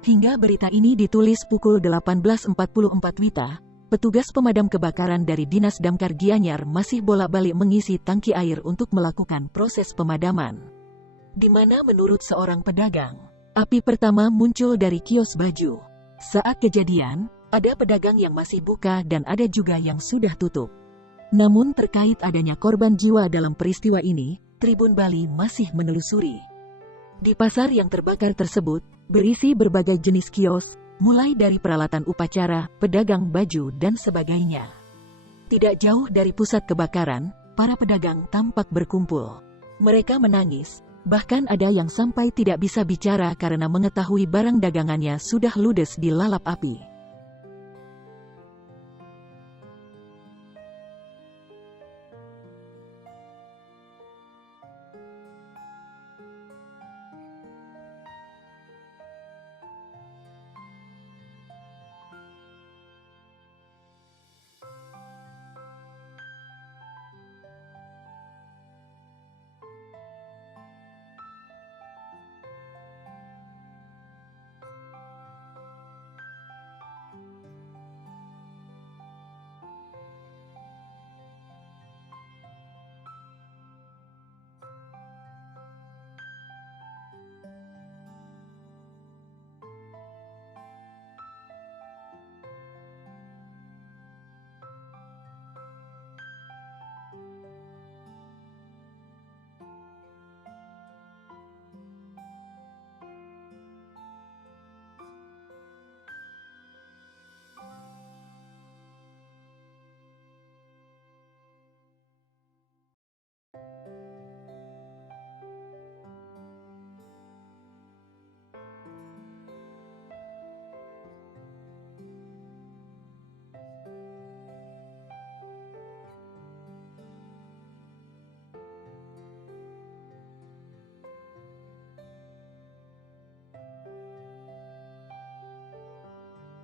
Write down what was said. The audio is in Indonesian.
Hingga berita ini ditulis pukul 18.44 WITA, petugas pemadam kebakaran dari Dinas Damkar Gianyar masih bolak-balik mengisi tangki air untuk melakukan proses pemadaman. Di mana menurut seorang pedagang, api pertama muncul dari kios baju. Saat kejadian, ada pedagang yang masih buka dan ada juga yang sudah tutup. Namun terkait adanya korban jiwa dalam peristiwa ini, Tribun Bali masih menelusuri. Di pasar yang terbakar tersebut, berisi berbagai jenis kios, mulai dari peralatan upacara, pedagang baju, dan sebagainya. Tidak jauh dari pusat kebakaran, para pedagang tampak berkumpul. Mereka menangis, bahkan ada yang sampai tidak bisa bicara karena mengetahui barang dagangannya sudah ludes dilalap api.